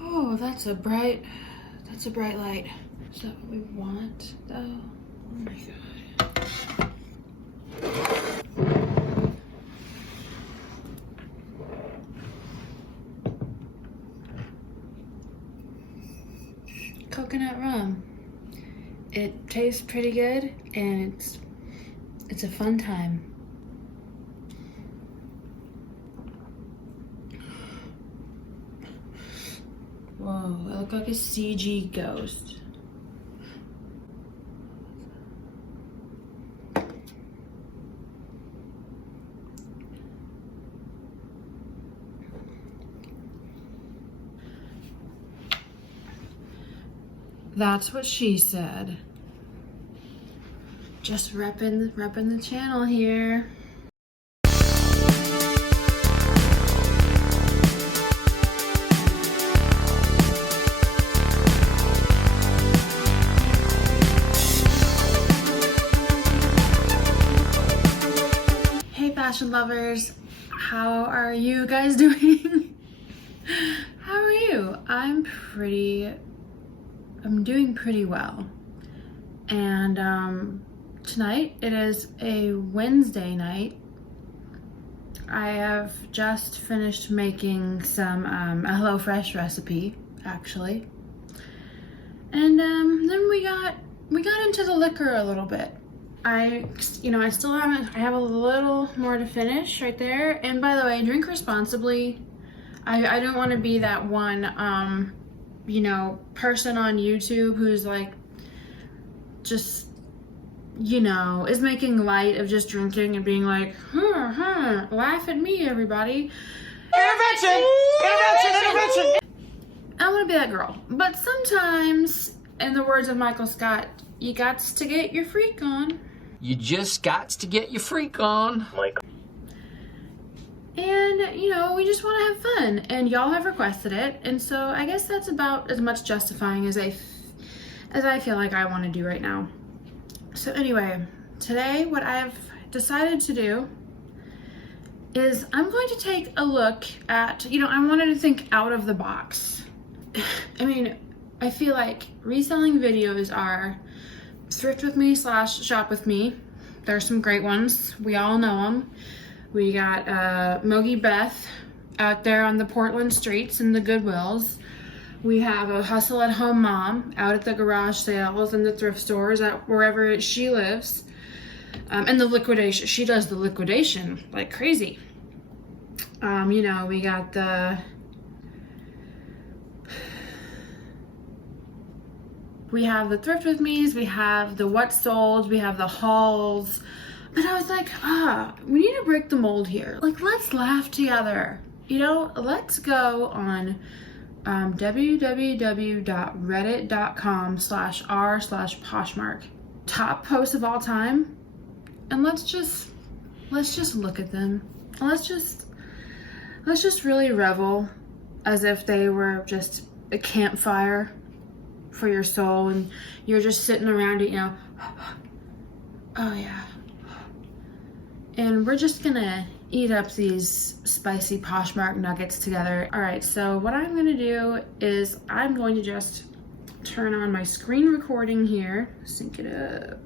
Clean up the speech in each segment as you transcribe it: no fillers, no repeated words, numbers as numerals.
Oh, that's a bright light. Is that what we want though? Oh my God. Coconut rum. It tastes pretty good and it's a fun time. Whoa, I look like a CG ghost. That's what she said. Just repping the channel here. Hey fashion lovers, how are you guys doing? How are you? I'm doing pretty well. And tonight, it is a Wednesday night. I have just finished making some a HelloFresh recipe, actually. And then we got into the liquor a little bit. I have a little more to finish right there. And by the way, drink responsibly. I don't want to be that one person on YouTube who's like just is making light of just drinking and being like, laugh at me, everybody. Intervention! I don't want to be that girl. But sometimes, in the words of Michael Scott, you gots to get your freak on. You just got to get your freak on. Michael. And, we just want to have fun. And y'all have requested it. And so I guess that's about as much justifying as I feel like I want to do right now. So anyway, today what I've decided to do is I'm going to take a look at, I wanted to think out of the box. I mean, I feel like reselling videos are thrift with me / shop with me. There's some great ones. We all know them. We got Mogi Beth out there on the Portland streets and the Goodwills. We have a hustle at home mom out at the garage sales and the thrift stores at wherever she lives. And the liquidation, she does the liquidation like crazy. We got we have the thrift with me's, we have the what sold, we have the hauls. And I was like, we need to break the mold here. Like, let's laugh together. Let's go on www.reddit.com/r/Poshmark. Top posts of all time. And let's just look at them. Let's just really revel as if they were just a campfire for your soul and you're just sitting around it, oh yeah. And we're just gonna eat up these spicy Poshmark nuggets together. All right, so what I'm gonna do is I'm going to just turn on my screen recording here. Sync it up.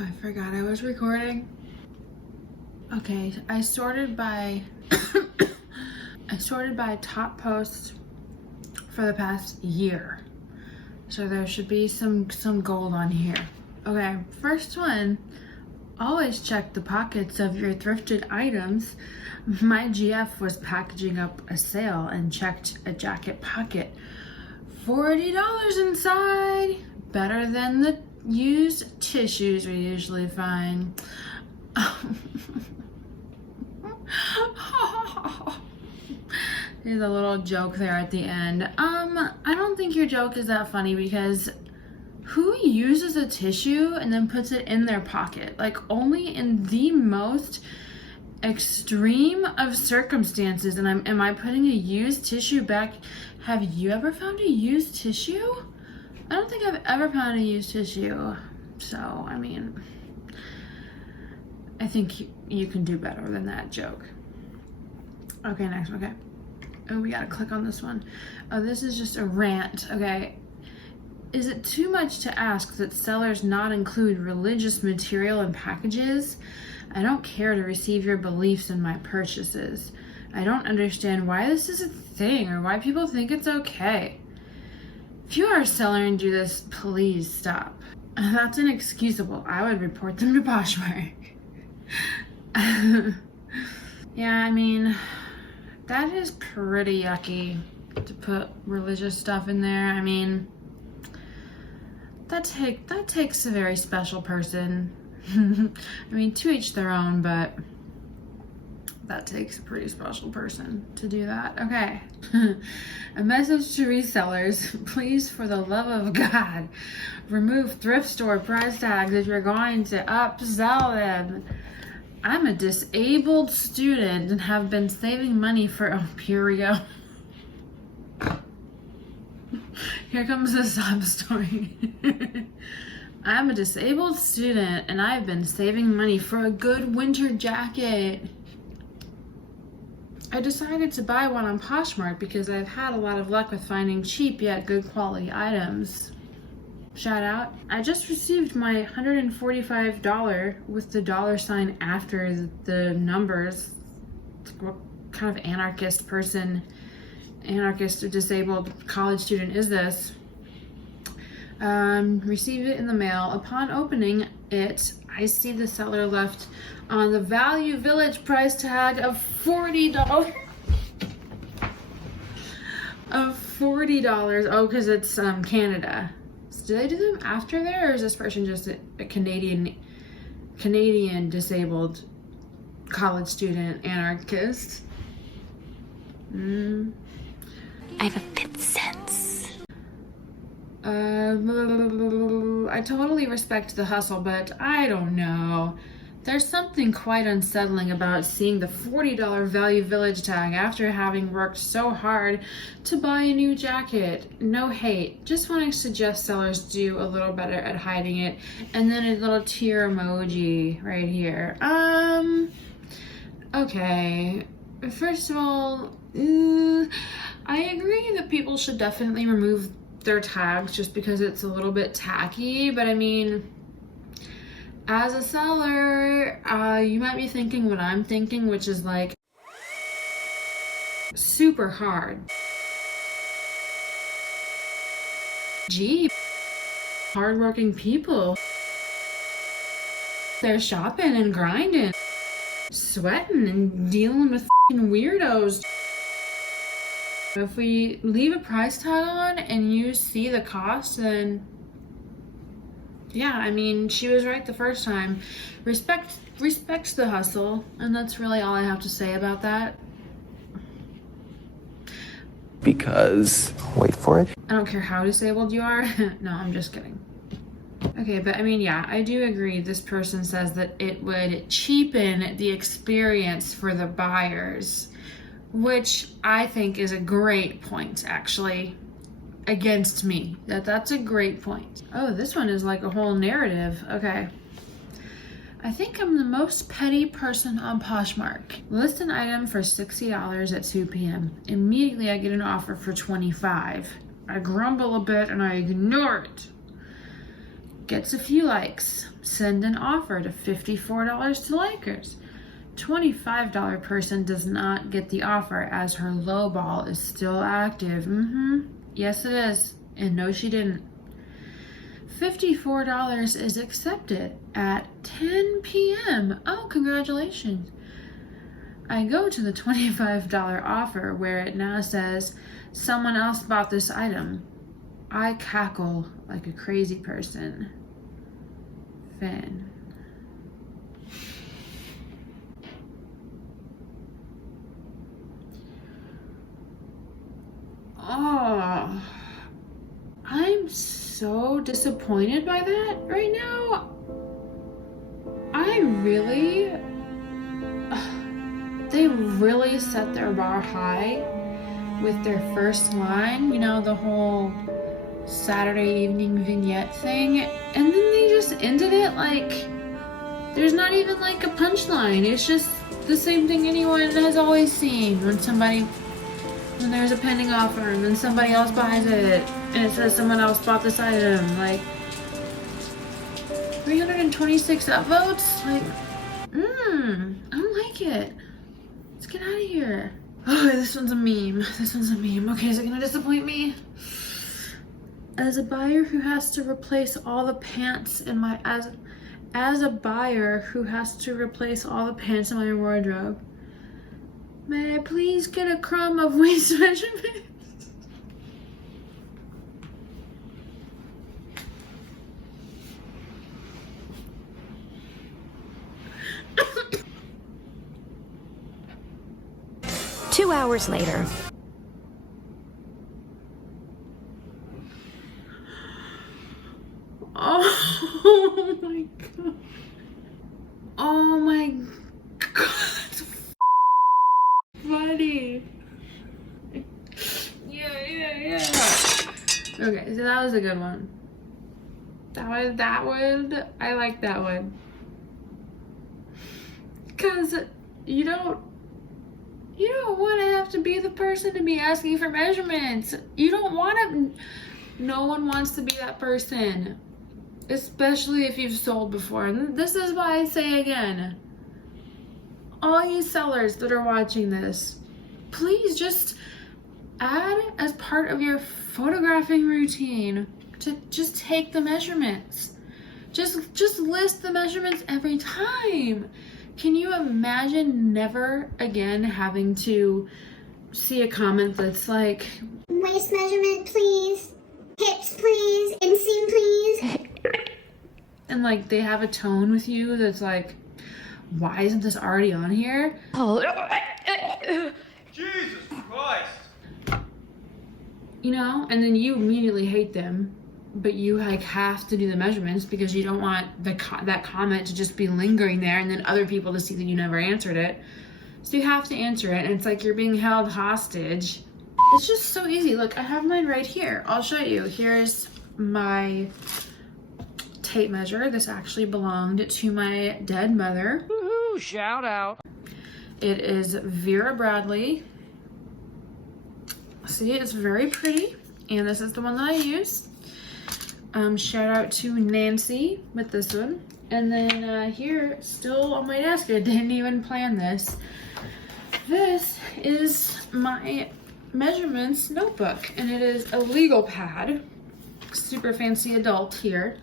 Oh, I forgot I was recording. Okay, I sorted by top posts for the past year. So there should be some gold on here. Okay, first one, always check the pockets of your thrifted items. My GF was packaging up a sale and checked a jacket pocket. $40 inside. Better than the used tissues we usually find. There's a little joke there at the end. I don't think your joke is that funny because who uses a tissue and then puts it in their pocket? Like, only in the most extreme of circumstances. And am I putting a used tissue back? Have you ever found a used tissue? I don't think I've ever put on a used tissue, so I mean, I think you can do better than that joke. Okay, next, okay. Oh, we gotta click on this one. Oh, this is just a rant, okay. Is it too much to ask that sellers not include religious material in packages? I don't care to receive your beliefs in my purchases. I don't understand why this is a thing or why people think it's okay. If you are a seller and do this, please stop. That's inexcusable. I would report them to Poshmark. Yeah, I mean, that is pretty yucky to put religious stuff in there. I mean, that takes a very special person. I mean, to each their own, but that takes a pretty special person to do that. Okay. A message to resellers. Please, for the love of God, remove thrift store price tags if you're going to upsell them. I'm a disabled student and have been saving money for, oh, here we go. Here comes the sob story. I'm a disabled student and I've been saving money for a good winter jacket. I decided to buy one on Poshmark because I've had a lot of luck with finding cheap yet good quality items. Shout out. I just received my $145 with the $ after the numbers. What kind of anarchist or disabled college student is this? Received it in the mail. Upon opening it, I see the seller left on the Value Village price tag of $40. Oh, because it's Canada. So do they do them after there, or is this person just a Canadian disabled college student anarchist? I have a fifth sense. I totally respect the hustle, but I don't know. There's something quite unsettling about seeing the $40 Value Village tag after having worked so hard to buy a new jacket. No hate, just want to suggest sellers do a little better at hiding it. And then a little tear emoji right here. Okay. First of all, I agree that people should definitely remove their tags just because it's a little bit tacky, but I mean, as a seller, you might be thinking what I'm thinking, which is like super hard. Gee, hardworking people. They're shopping and grinding, sweating and dealing with f***ing weirdos. If we leave a price tag on and you see the cost, then yeah, I mean, she was right the first time. Respects the hustle, and that's really all I have to say about that. Because, wait for it. I don't care how disabled you are. No, I'm just kidding. Okay, but I mean, yeah, I do agree. This person says that it would cheapen the experience for the buyers, which I think is a great point, actually, against me. That's a great point. Oh, this one is like a whole narrative. Okay. I think I'm the most petty person on Poshmark. List an item for $60 at 2 p.m. Immediately I get an offer for $25. I grumble a bit and I ignore it. Gets a few likes. Send an offer to $54 to likers. $25 person does not get the offer as her lowball is still active. Yes, it is. And no, she didn't. $54 is accepted at 10 p.m. Oh, congratulations. I go to the $25 offer where it now says, someone else bought this item. I cackle like a crazy person. Fan. Oh, I'm so disappointed by that right now. They really set their bar high with their first line. You know, the whole Saturday evening vignette thing, and then they just ended it like there's not even like a punchline. It's just the same thing anyone has always seen when there's a pending offer and then somebody else buys it and it says someone else bought this item. Like 326 upvotes? Like, I don't like it. Let's get out of here. Oh, this one's a meme. This one's a meme. Okay, is it gonna disappoint me? As a buyer who has to replace all the pants in my as a buyer who has to replace all the pants in my wardrobe, may I please get a crumb of waist measurement? 2 hours later. Oh my god. Oh my god. That's funny. Yeah. Okay, so that was a good one. That one, I like that one. Cause you don't want to have to be the person to be asking for measurements. You don't want to. No one wants to be that person, especially if you've sold before. And this is why I say again, all you sellers that are watching this, please just add as part of your photographing routine to just take the measurements. Just list the measurements every time. Can you imagine never again having to see a comment that's like, waist measurement please, hips please, inseam please, and like they have a tone with you that's like, why isn't this already on here? Oh. Jesus Christ! You know, and then you immediately hate them, but you like have to do the measurements because you don't want that comment to just be lingering there and then other people to see that you never answered it. So you have to answer it, and it's like you're being held hostage. It's just so easy. Look, I have mine right here. I'll show you. Here's my tape measure. This actually belonged to my dead mother. Woohoo, shout out. It is Vera Bradley. See, it's very pretty, and this is the one that I use. Shout out to Nancy with this one. And then here, still on my desk, I didn't even plan this. This is my measurements notebook, and it is a legal pad, super fancy adult here.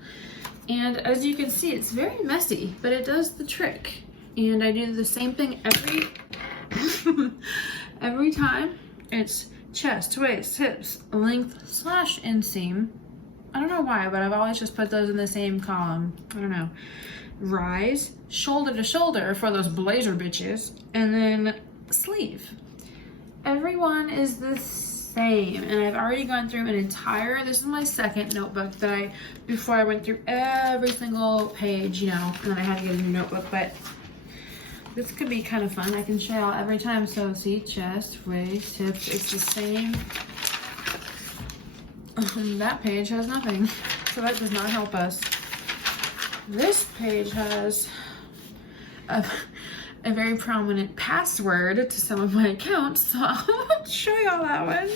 And as you can see, it's very messy, but it does the trick. And I do the same thing every time. It's chest, waist, hips, length / inseam. I don't know why, but I've always just put those in the same column. I don't know. Rise, shoulder to shoulder for those blazer bitches, and then sleeve. Everyone is the same, and I've already gone through an entire, this is my second notebook that before I went through every single page, you know, and then I had to get a new notebook, but this could be kind of fun. I can show y'all every time. So see, chest, waist, hips, it's the same. That page has nothing, so that does not help us. This page has a very prominent password to some of my accounts, so I'll show y'all that one.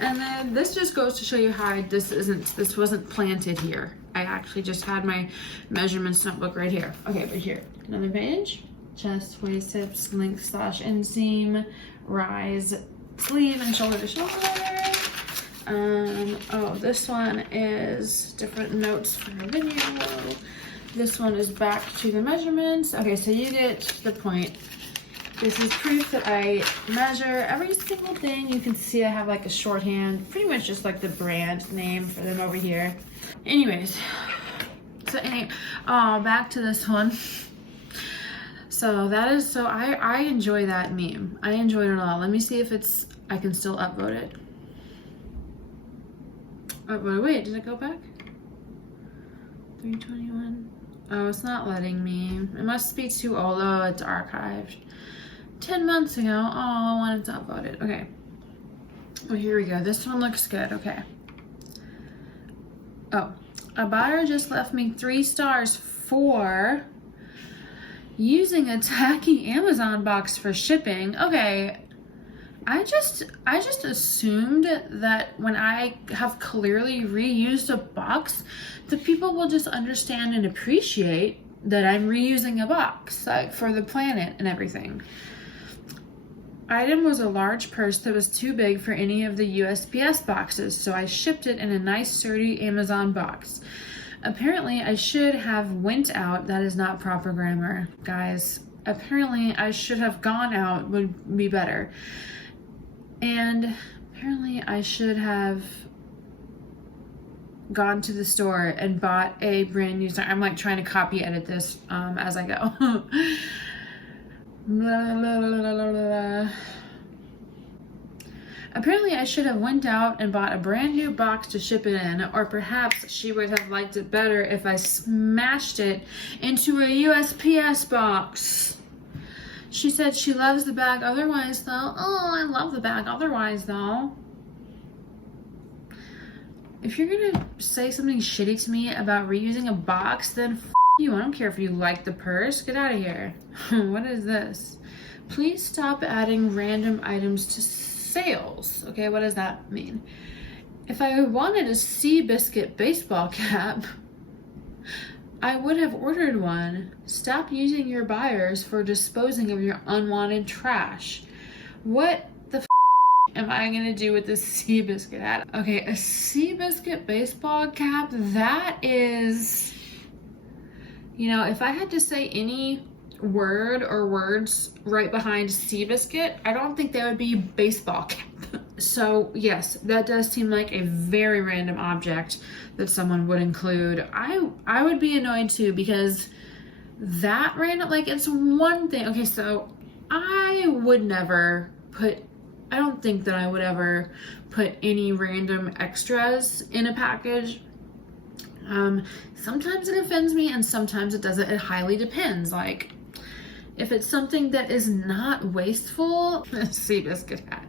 And then this just goes to show you how this wasn't planted here. I actually just had my measurements notebook right here. Okay, but here, another page. Chest, waist, hips, length / inseam, rise, sleeve, and shoulder to shoulder. Oh, this one is different notes for a video. This one is back to the measurements. Okay, so you get the point. This is proof that I measure every single thing. You can see I have like a shorthand, pretty much just like the brand name for them over here. Anyways, so back to this one. So that is, so I enjoy that meme. I enjoyed it a lot. Let me see if I can still upvote it. Oh, wait, did it go back? 321. Oh, it's not letting me. It must be too old. Oh, it's archived. 10 months ago. Oh, I wanted to upload it. Okay. Well, here we go. This one looks good. Okay. Oh, a buyer just left me 3 stars for using a tacky Amazon box for shipping. Okay, I just assumed that when I have clearly reused a box, the people will just understand and appreciate that I'm reusing a box, like for the planet and everything. Item was a large purse that was too big for any of the USPS boxes, so I shipped it in a nice sturdy Amazon box. Apparently, I should have went out. That is not proper grammar, guys. Apparently, I should have gone out would be better. And apparently, I should have gone to the store and bought a brand new. I'm like trying to copy edit this as I go. Apparently, I should have went out and bought a brand new box to ship it in, or perhaps she would have liked it better if I smashed it into a USPS box. She said she loves the bag otherwise, though. Oh, I love the bag otherwise, though. If you're gonna say something shitty to me about reusing a box, then f you. I don't care if you like the purse. Get out of here. What is this? Please stop adding random items to sales. Okay, what does that mean? If I wanted a Seabiscuit baseball cap, I would have ordered one. Stop using your buyers for disposing of your unwanted trash. What the f am I gonna do with this Seabiscuit hat? Okay, a Seabiscuit baseball cap, that is, you know, if I had to say any word or words right behind Seabiscuit, I don't think that would be baseball cap. So yes, that does seem like a very random object that someone would include. I would be annoyed too, because that random, like, it's one thing. Okay, so I don't think that I would ever put any random extras in a package. Sometimes it offends me and sometimes it doesn't. It highly depends. Like, if it's something that is not wasteful, Seabiscuit hat.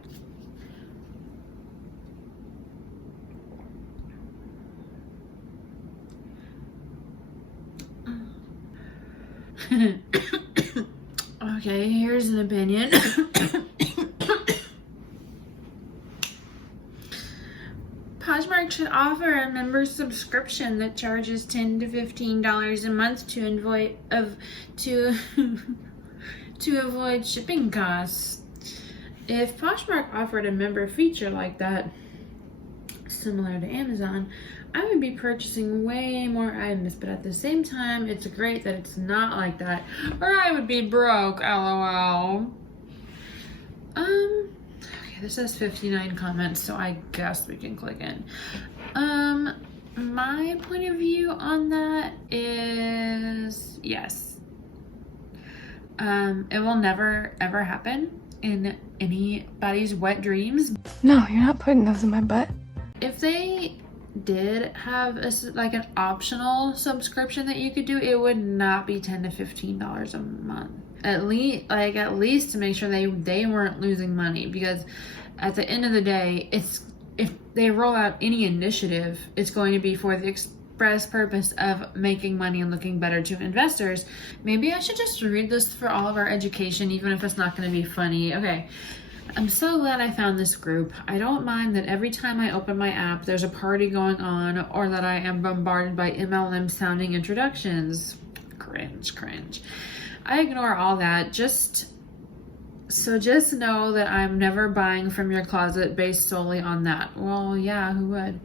Okay, here's an opinion. Poshmark should offer a member subscription that charges $10 to $15 a month to avoid shipping costs. If Poshmark offered a member feature like that, similar to Amazon, I would be purchasing way more items, but at the same time, it's great that it's not like that, or I would be broke, LOL. Okay, this has 59 comments, so I guess we can click in. My point of view on that is yes. It will never, ever happen in anybody's wet dreams. No, you're not putting those in my butt. If they did have like an optional subscription that you could do, it would not be $10 to $15 a month. At least to make sure they weren't losing money, because at the end of the day, if they roll out any initiative, it's going to be for the express purpose of making money and looking better to investors. Maybe I should just read this for all of our education, even if it's not going to be funny. Okay. I'm so glad I found this group. I don't mind that every time I open my app, there's a party going on, or that I am bombarded by MLM sounding introductions. Cringe. I ignore all that. Just know that I'm never buying from your closet based solely on that. Well, yeah, who would?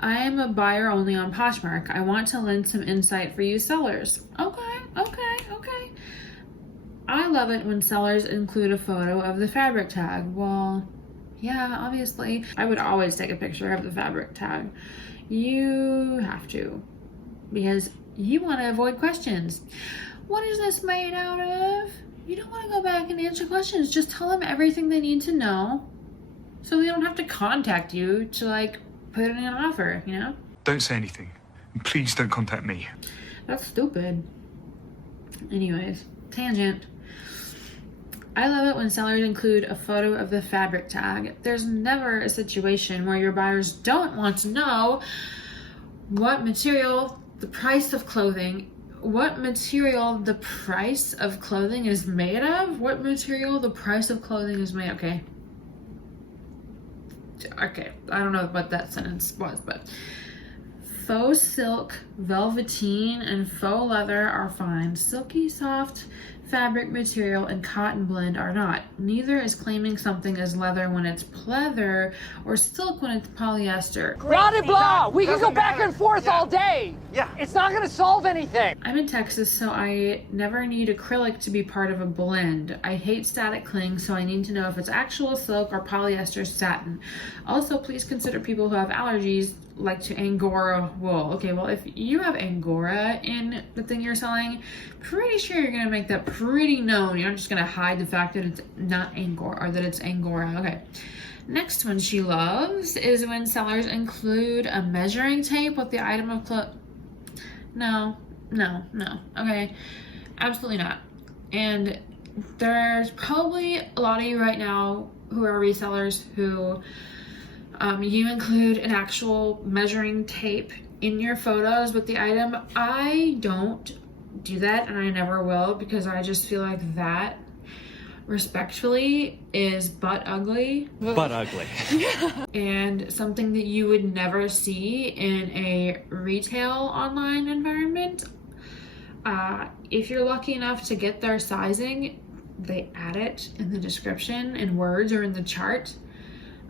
I am a buyer only on Poshmark. I want to lend some insight for you sellers. Okay. I love it when sellers include a photo of the fabric tag. Well, yeah, obviously. I would always take a picture of the fabric tag. You have to, because you want to avoid questions. What is this made out of? You don't want to go back and answer questions. Just tell them everything they need to know, so they don't have to contact you to, like, put in an offer, you know? Don't say anything. And please don't contact me. That's stupid. Anyways, tangent. I love it when sellers include a photo of the fabric tag. There's never a situation where your buyers don't want to know what material, the price of clothing, what material the price of clothing is made of, what material the price of clothing is made, okay, I don't know what that sentence was, but faux silk, velveteen, and faux leather are fine. Silky, soft fabric material and cotton blend are not. Neither is claiming something as leather when it's pleather or silk when it's polyester. Blah, blah, blah. We can go back and forth all day. Yeah. It's not gonna solve anything. I'm in Texas, so I never need acrylic to be part of a blend. I hate static cling, so I need to know if it's actual silk or polyester satin. Also, please consider people who have allergies like to Angora wool. Okay, well, if you have Angora in the thing you're selling, pretty sure you're gonna make that pretty known. You're not just gonna hide the fact that it's not Angora or that it's Angora. Okay. Next one she loves is when sellers include a measuring tape with the item of clothing. No. Okay, absolutely not. And there's probably a lot of you right now who are resellers who you include an actual measuring tape in your photos with the item. I don't do that, and I never will, because I just feel like that, respectfully, is butt ugly. Butt ugly. And something that you would never see in a retail online environment. If you're lucky enough to get their sizing, they add it in the description in words or in the chart.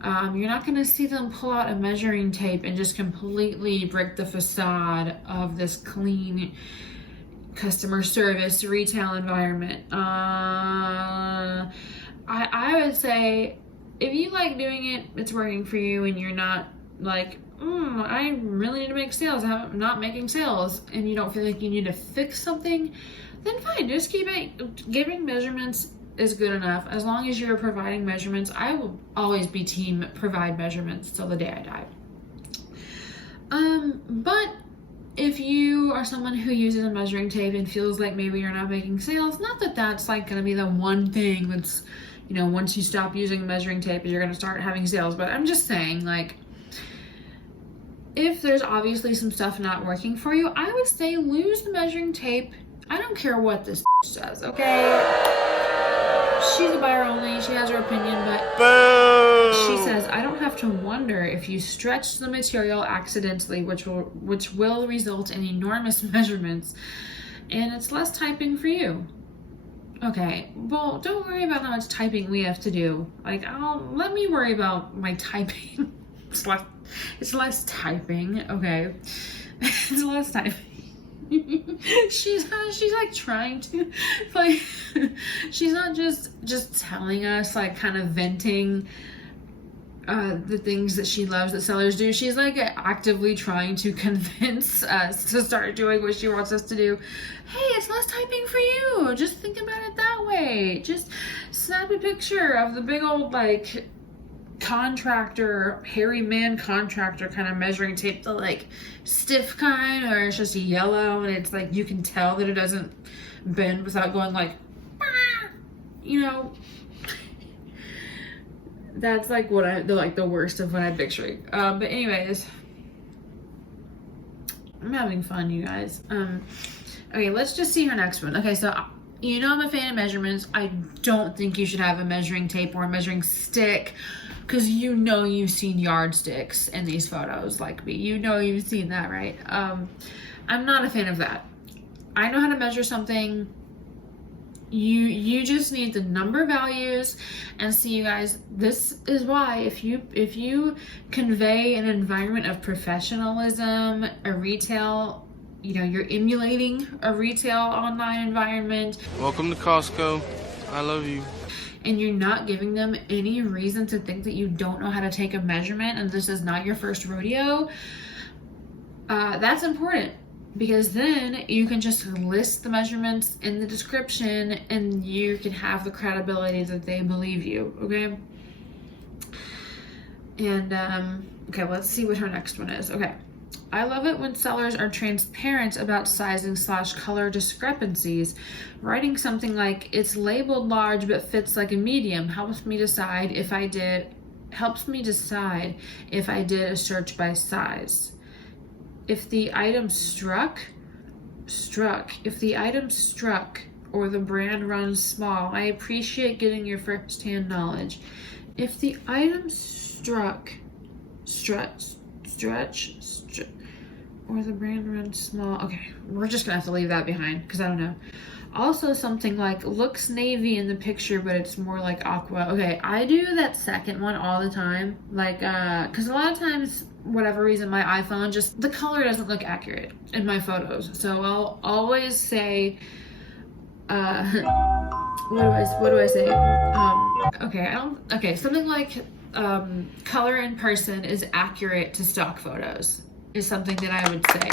You're not going to see them pull out a measuring tape and just completely break the facade of this clean customer service retail environment. I would say if you like doing it, it's working for you, and you're not like, I really need to make sales, I'm not making sales, and you don't feel like you need to fix something, then fine, just keep it. Giving measurements is good enough. As long as you're providing measurements, I will always be team provide measurements till the day I die. But if you are someone who uses a measuring tape and feels like maybe you're not making sales, not that that's like gonna be the one thing that's, you know, once you stop using a measuring tape you're gonna start having sales, but I'm just saying, like, if there's obviously some stuff not working for you, I would say lose the measuring tape. I don't care what this says, okay? She's a buyer only, she has her opinion, but she says, I don't have to wonder if you stretch the material accidentally, which will result in enormous measurements, and it's less typing for you. Okay, well, don't worry about how much typing we have to do. Like, let me worry about my typing. It's less typing, okay? It's less typing. she's like trying to, like, she's not just telling us, like, kind of venting the things that she loves that sellers do. She's like actively trying to convince us to start doing what she wants us to do. Hey, it's less typing for you. Just think about it that way. Just snap a picture of the big old, like, contractor, hairy man contractor kind of measuring tape, the like stiff kind, or it's just yellow and it's like you can tell that it doesn't bend without going like, you know. That's like what the worst of what I'm picturing. But anyways, I'm having fun, you guys. Okay, let's just see her next one. Okay, so you know I'm a fan of measurements. I don't think you should have a measuring tape or a measuring stick, because you know you've seen yardsticks in these photos like me. You know you've seen that, right? I'm not a fan of that. I know how to measure something. You just need the number values. And see, you guys, this is why if you convey an environment of professionalism, a retail, you know, you're emulating a retail online environment. Welcome to Costco. I love you. And you're not giving them any reason to think that you don't know how to take a measurement and this is not your first rodeo, that's important, because then you can just list the measurements in the description and you can have the credibility that they believe you, okay? And okay, let's see what her next one is. Okay. I love it when sellers are transparent about sizing / color discrepancies. Writing something like, it's labeled large but fits like a medium helps me decide if I did a search by size. if the item struck, if the item struck or the brand runs small, I appreciate getting your first-hand knowledge. If the item struck, or the brand runs small. Okay, we're just gonna have to leave that behind because I don't know. Also something like looks navy in the picture, but it's more like aqua. Okay, I do that second one all the time. Like, cause a lot of times, whatever reason, my iPhone just, the color doesn't look accurate in my photos. So I'll always say, what do I say? Okay, something like, color in person is accurate to stock photos is something that I would say.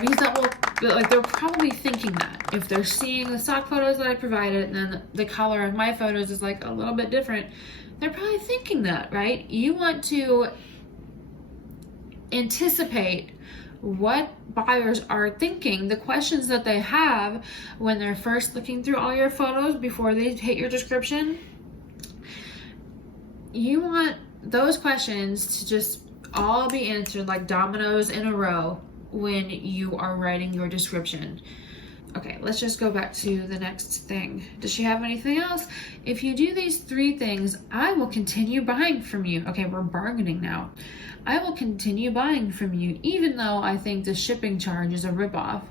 Because that will, like, they're probably thinking that. If they're seeing the stock photos that I provided and then the color of my photos is like a little bit different, they're probably thinking that, right? You want to anticipate what buyers are thinking, the questions that they have when they're first looking through all your photos before they hit your description. You want those questions to just all be answered like dominoes in a row when you are writing your description. Okay, let's just go back to the next thing. Does she have anything else? If you do these 3 things, I will continue buying from you. Okay, we're bargaining now. I will continue buying from you, even though I think the shipping charge is a ripoff.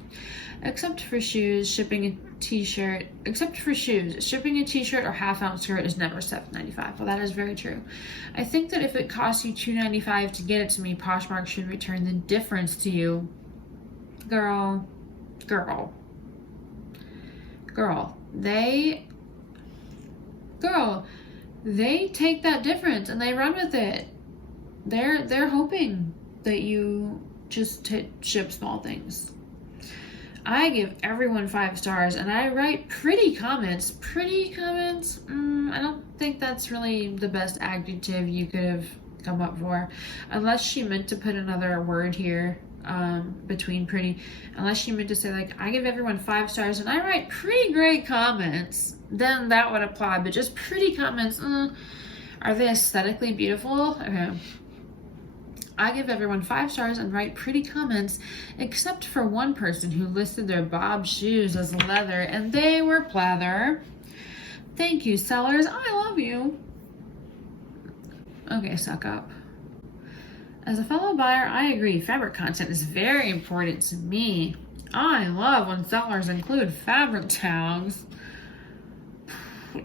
Except for shoes, shipping a t-shirt. Except for shoes, shipping a t-shirt or half-ounce skirt is never $7.95. Well, that is very true. I think that if it costs you $2.95 to get it to me, Poshmark should return the difference to you. Girl. They take that difference and they run with it. They're hoping that you just ship small things. I give everyone 5 stars and I write pretty comments. Pretty comments? I don't think that's really the best adjective you could have come up for. Unless she meant to put another word here between pretty. Unless she meant to say like, I give everyone 5 stars and I write pretty great comments. Then that would apply. But just pretty comments, are they aesthetically beautiful? Okay. I give everyone 5 stars and write pretty comments, except for one person who listed their Bob shoes as leather, and they were pleather. Thank you, sellers. I love you. Okay, suck up. As a fellow buyer, I agree. Fabric content is very important to me. I love when sellers include fabric tags.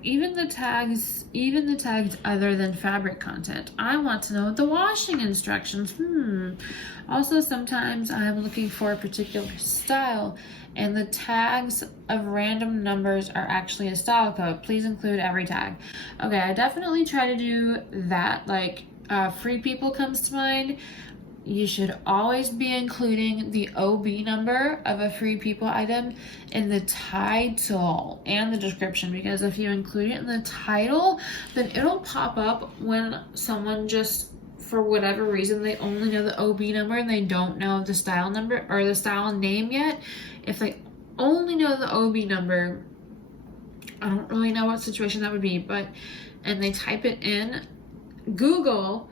Even the tags other than fabric content. I want to know the washing instructions. Also, sometimes I'm looking for a particular style and the tags of random numbers are actually a style code. Please include every tag. Okay, I definitely try to do that. Like, Free People comes to mind. You should always be including the OB number of a Free People item in the title and the description, because if you include it in the title, then it'll pop up when someone just, for whatever reason, they only know the OB number and they don't know the style number or the style name yet. If they only know the OB number, I don't really know what situation that would be, and they type it in Google,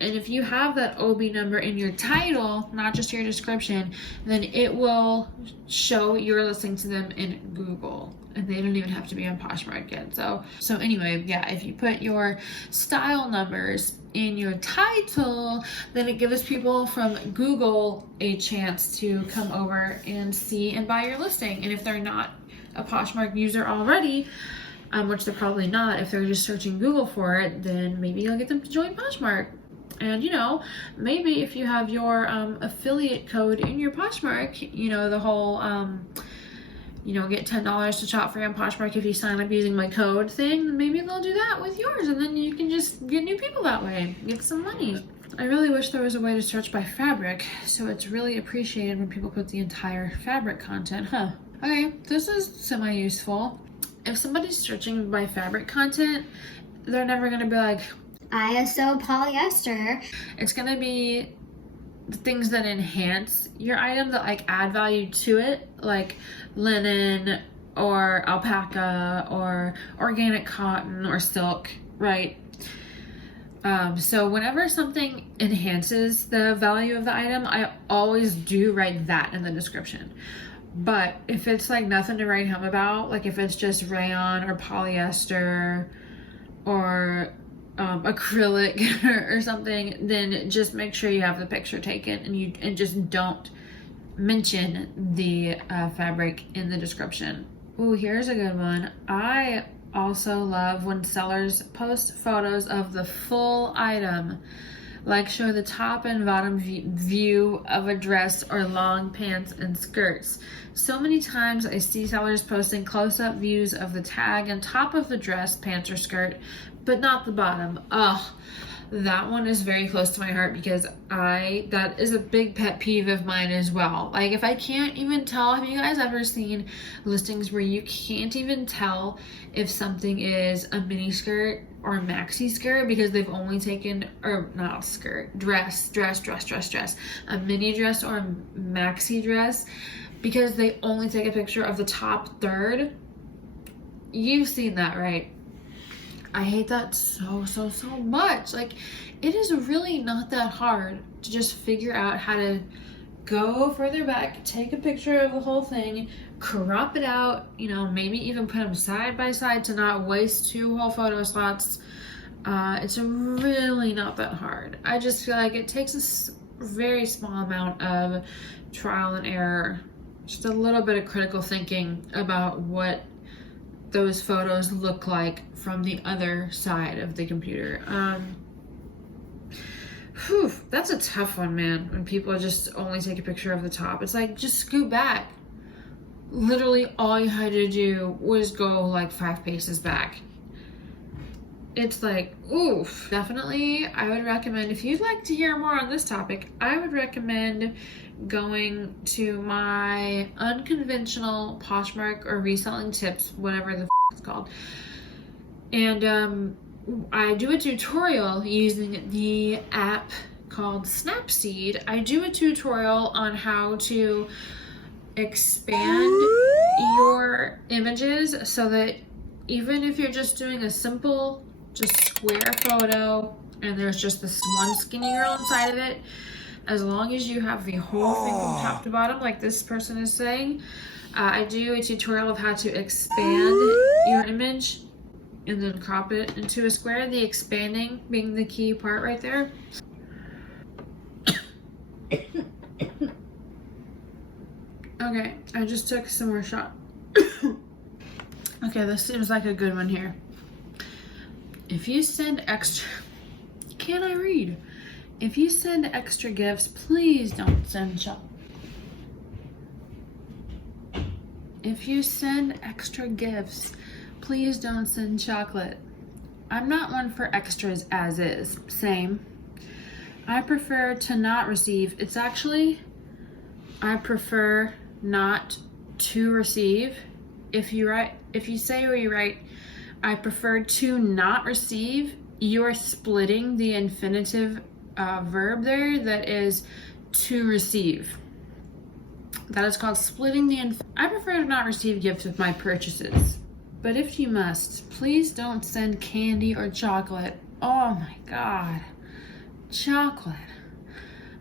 and if you have that OB number in your title, not just your description, then it will show you're listening to them in Google. And they don't even have to be on Poshmark yet. So anyway, yeah, if you put your style numbers in your title, then it gives people from Google a chance to come over and see and buy your listing. And if they're not a Poshmark user already, which they're probably not, if they're just searching Google for it, then maybe you'll get them to join Poshmark. And, you know, maybe if you have your affiliate code in your Poshmark, you know, the whole, you know, get $10 to shop free on Poshmark if you sign up using my code thing, maybe they'll do that with yours. And then you can just get new people that way, get some money. I really wish there was a way to search by fabric, so it's really appreciated when people put the entire fabric content, Okay, this is semi-useful. If somebody's searching by fabric content, they're never going to be like, ISO polyester. It's going to be the things that enhance your item, that like add value to it, like linen or alpaca or organic cotton or silk, right? So whenever something enhances the value of the item, I always do write that in the description. But if it's like nothing to write home about, like if it's just rayon or polyester or acrylic or something, then just make sure you have the picture taken and just don't mention the fabric in the description. Ooh, here's a good one. I also love when sellers post photos of the full item, like show the top and bottom view of a dress or long pants and skirts. So many times I see sellers posting close-up views of the tag and top of the dress, pants, or skirt, but not the bottom. Ugh, that one is very close to my heart because that is a big pet peeve of mine as well. Like if I can't even tell, have you guys ever seen listings where you can't even tell if something is a mini skirt or a maxi skirt because they've only taken, or not skirt, dress, a mini dress or a maxi dress because they only take a picture of the top third? You've seen that, right? I hate that so much. Like, it is really not that hard to just figure out how to go further back, take a picture of the whole thing, crop it out, you know, maybe even put them side by side to not waste 2 whole photo slots. It's really not that hard. I just feel like it takes a very small amount of trial and error, just a little bit of critical thinking about what those photos look like from the other side of the computer. That's a tough one, man, when people just only take a picture of the top. It's like, just scoot back. Literally all you had to do was go like 5 paces back. It's like, oof. Definitely, I would recommend, if you'd like to hear more on this topic, I would recommend going to my unconventional Poshmark or reselling tips, whatever the it's called. And I do a tutorial using the app called Snapseed. I do a tutorial on how to expand your images so that even if you're just doing a simple, just square photo and there's just this one skinny girl inside of it, as long as you have the whole thing from top to bottom, like this person is saying, I do a tutorial of how to expand your image and then crop it into a square, the expanding being the key part right there. Okay, I just took some more shot. Okay, this seems like a good one here. If you send extra, can I read? If you send extra gifts, please don't send chocolate. If you send extra gifts, please don't send chocolate. I'm not one for extras as is. Same. I prefer to not receive. It's actually, I prefer not to receive. If you say or you write, I prefer to not receive, you're splitting the infinitive verb there that is to receive. That is called splitting the I prefer to not receive gifts with my purchases. But if you must, please don't send candy or chocolate. Oh my god. Chocolate.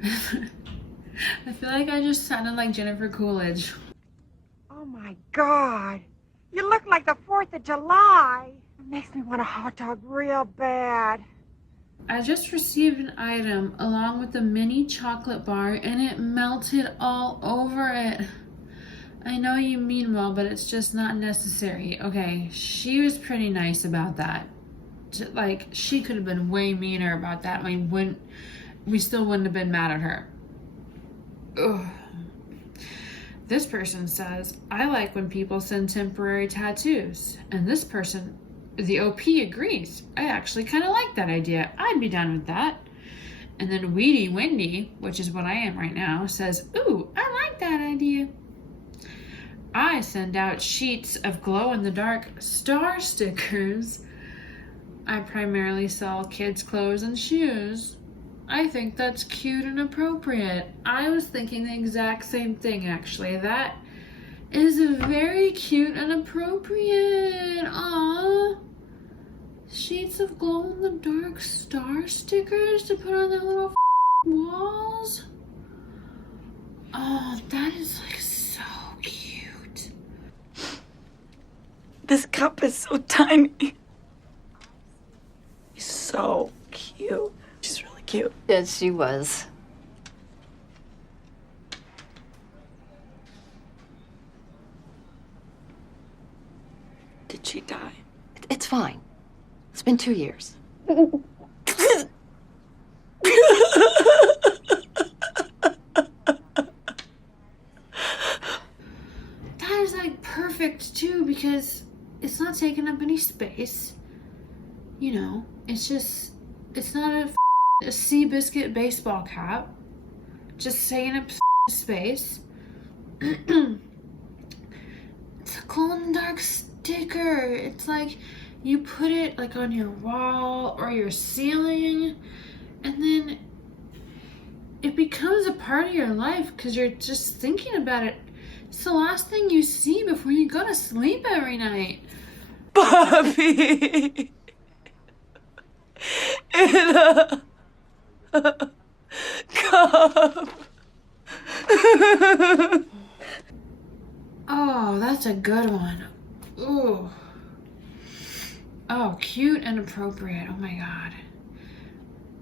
I feel like I just sounded like Jennifer Coolidge. Oh my god. You look like the 4th of July. It makes me want a hot dog real bad. I just received an item along with a mini chocolate bar and it melted all over it. I know you mean well, but it's just not necessary. Okay, she was pretty nice about that. Like, she could have been way meaner about that. We still wouldn't have been mad at her. Ugh. This person says, I like when people send temporary tattoos. And this person, the OP, agrees. I actually kind of like that idea. I'd be down with that. And then Weedy Wendy, which is what I am right now, says, ooh, I like that idea. I send out sheets of glow-in-the-dark star stickers. I primarily sell kids' clothes and shoes. I think that's cute and appropriate. I was thinking the exact same thing, actually. That is very cute and appropriate. Aww. sheets of glow-in-the-dark star stickers to put on their little walls. Oh, that is like so cute. This cup is so tiny. He's so cute. She's really cute. Yes, she was. Did she die? It's fine. It's been 2 years. That is like perfect too, because it's not taking up any space. You know, it's not a Seabiscuit baseball cap. Just taking up space. It's a glow-in-the-dark sticker. It's like you put it like on your wall or your ceiling, and then it becomes a part of your life because you're just thinking about it. It's the last thing you see before you go to sleep every night. Bobby! In a cup. Oh, that's a good one. Ooh. Oh, cute and appropriate. Oh my god.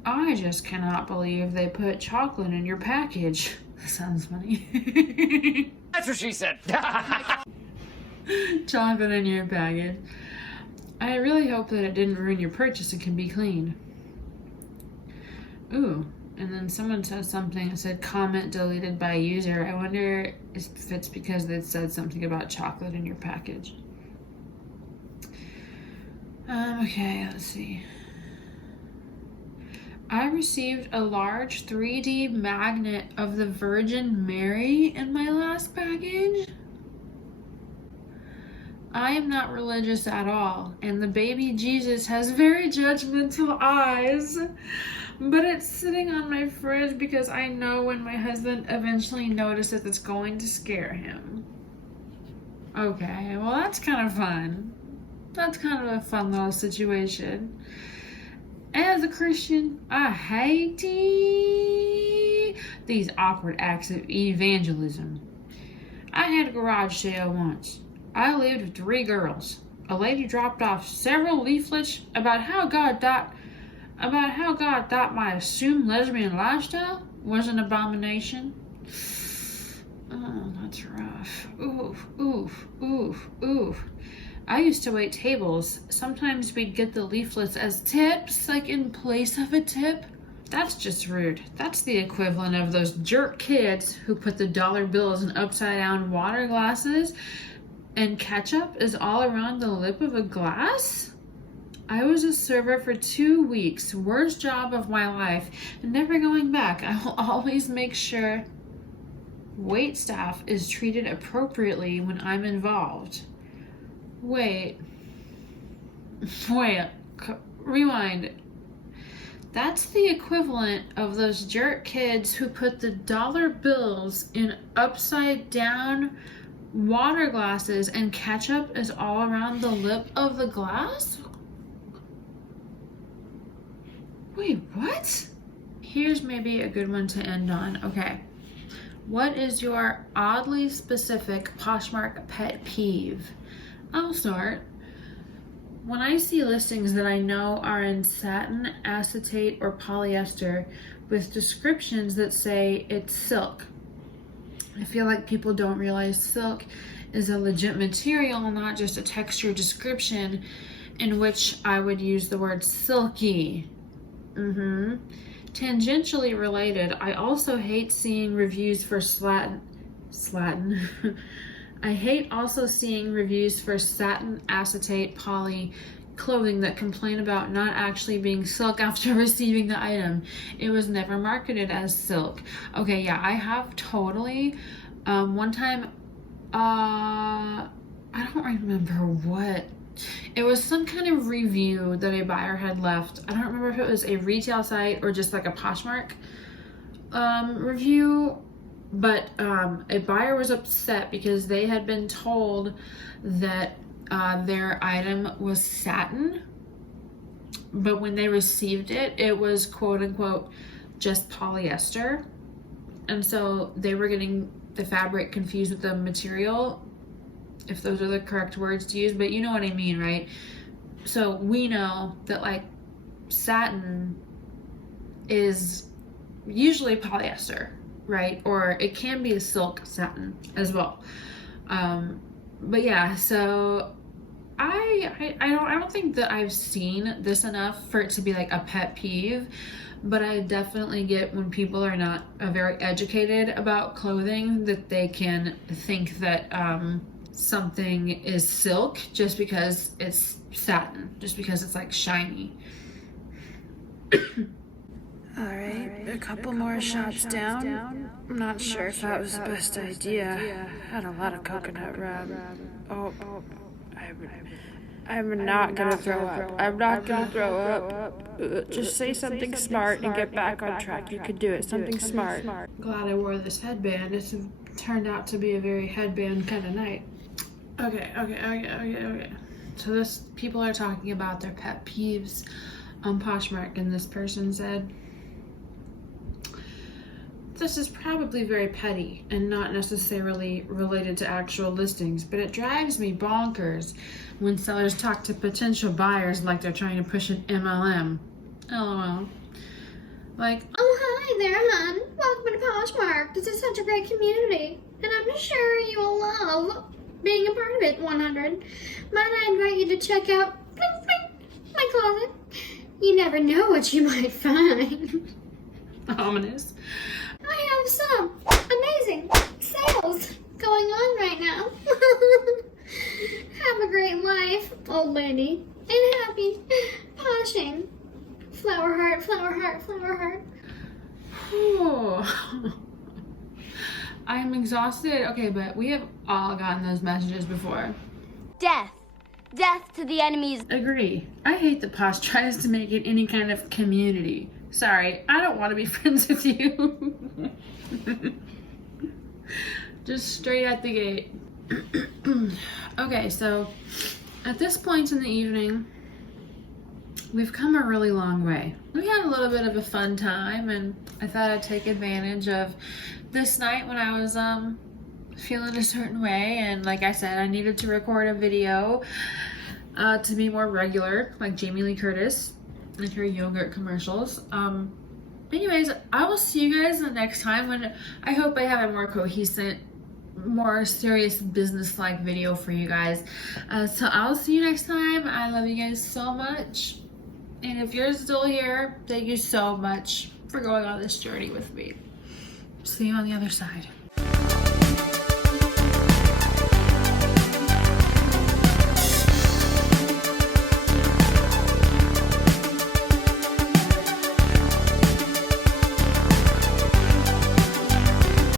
I just cannot believe they put chocolate in your package. That sounds funny. That's what she said. Chocolate in your package. I really hope that it didn't ruin your purchase and can be cleaned. Ooh, and then someone said something that said comment deleted by user. I wonder if it's because they said something about chocolate in your package. Okay, let's see. I received a large 3D magnet of the Virgin Mary in my last package. I am not religious at all, and the baby Jesus has very judgmental eyes, but it's sitting on my fridge because I know when my husband eventually notices it's going to scare him. Okay, well that's kind of fun. That's kind of a fun little situation. As a Christian, I hate these awkward acts of evangelism. I had a garage sale once. I lived with 3 girls. A lady dropped off several leaflets about how God thought my assumed lesbian lifestyle was an abomination. Oh, that's rough. Oof, oof, oof, oof. I used to wait tables. Sometimes we'd get the leaflets as tips, like in place of a tip. That's just rude. That's the equivalent of those jerk kids who put the dollar bills in upside down water glasses and ketchup is all around the lip of a glass? I was a server for 2 weeks. Worst job of my life. And never going back. I will always make sure wait staff is treated appropriately when I'm involved. Wait, rewind. That's the equivalent of those jerk kids who put the dollar bills in upside down water glasses and ketchup is all around the lip of the glass? Wait, what? Here's maybe a good one to end on. Okay. What is your oddly specific Poshmark pet peeve? I'll start. When I see listings that I know are in satin, acetate, or polyester with descriptions that say it's silk, I feel like people don't realize silk is a legit material, not just a texture description in which I would use the word silky. Tangentially related, I also hate seeing reviews for satin. I hate also seeing reviews for satin, acetate, poly clothing that complain about not actually being silk after receiving the item. It was never marketed as silk. Okay, yeah, I have totally. One time, I don't remember what. It was some kind of review that a buyer had left. I don't remember if it was a retail site or just like a Poshmark review. But a buyer was upset because they had been told that their item was satin but when they received it, it was quote unquote just polyester. And so they were getting the fabric confused with the material, if those are the correct words to use, but you know what I mean, right? So we know that like satin is usually polyester, right? Or it can be a silk satin as well. But yeah, so I don't think that I've seen this enough for it to be like a pet peeve, but I definitely get when people are not very educated about clothing that they can think that something is silk just because it's satin, just because it's like shiny. Alright, a couple more shops down. I'm not sure if that was the best idea. Had a lot of coconut rub. Oh, I'm not gonna throw up. I'm not gonna throw up. Just say something smart and get back on track. You could do it. Something smart. Glad I wore this headband. It's turned out to be a very headband kind of night. Okay. So people are talking about their pet peeves on Poshmark, and this person said, this is probably very petty and not necessarily related to actual listings, but it drives me bonkers when sellers talk to potential buyers like they're trying to push an MLM. LOL. Like, Oh, hi there, hon. Welcome to Poshmark. This is such a great community, and I'm sure you will love being a part of it. 100. Might I invite you to check out my closet? You never know what you might find. ominous. I have some amazing sales going on right now. Have a great life, old lady, and happy poshing. Flower heart, flower heart, flower heart. Oh. I'm exhausted. Okay, but we have all gotten those messages before. Death. Death to the enemies. Agree. I hate that Posh tries to make it any kind of community. Sorry, I don't want to be friends with you. Just straight at the gate. Okay, so at this point in the evening, we've come a really long way. We had a little bit of a fun time, and I thought I'd take advantage of this night when I was feeling a certain way, and like I said, I needed to record a video to be more regular, like Jamie Lee Curtis and her yogurt commercials. Anyways, I will see you guys the next time when I hope I have a more cohesive, more serious business-like video for you guys. So I'll see you next time. I love you guys so much. And if you're still here, thank you so much for going on this journey with me. See you on the other side.